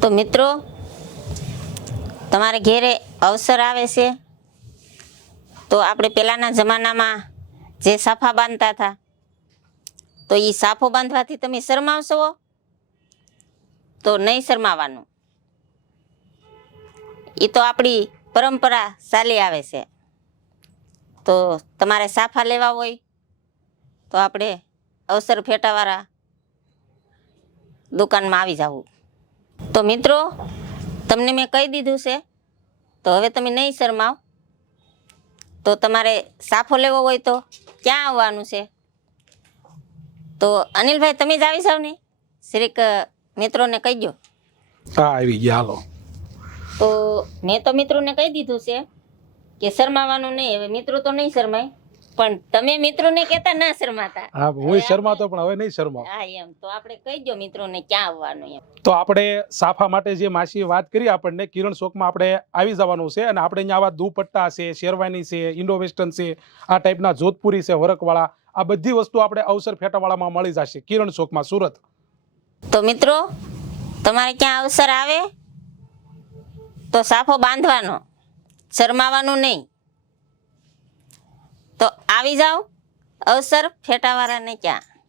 તો મિત્રો, તમારે ઘેરે અવસર આવે છે તો આપણે પહેલાના જમાનામાં જે સાફા બાંધતા હતા, તો એ સાફો બાંધવાથી તમે શરમાવશો તો નહીં શરમાવાનું. એ તો આપણી પરંપરા ચાલી આવે છે. તો તમારે સાફા લેવા હોય તો આપણે અવસર ફેટાવાળા દુકાનમાં આવી જવું. તો મિત્રો, તમને મેં કહી દીધું છે તો હવે તમે નહીં શરમાવ. તો તમારે સાફો લેવો હોય તો ક્યાં આવવાનું છે? તો અનિલભાઈ, તમે જ આવી જાવ ને, શ્રીક મિત્રોને કહી દો. હા, આવી ગયા, હાલો. તો મેં તો મિત્રોને કહી દીધું છે કે શરમાવાનું નહીં. હવે મિત્રો તો નહીં શરમાય, પણ તમે મિત્રોને કહેતા ના શરમાતા. હા, હું શરમાતો પણ હવે નહીં શરમાવ. હા, એમ તો આપણે કહી દો મિત્રોને ક્યાં આવવાનું એમ. તો આપણે સાફા માટે જે માસીએ વાત કરી આપણને, કિરણ ચોકમાં આપણે આવી જવાનું છે. અને આપણે અહીંયા આવા દુપટ્ટા છે, શેરવાની છે, ઇન્ડો વેસ્ટર્ન છે, આ ટાઈપના જોધપુરી છે, વરકવાળા, આ બધી વસ્તુ આપણે અવસર ફેટાવાળામાં મળી જશે, કિરણ ચોકમાં, સુરત. તો મિત્રો, તમારે ક્યાં અવસર આવે તો સાફો બાંધવાનો, શરમાવાનું નહીં. તો આવી જાઓ અવસર ફેટાવાળાને ક્યાં.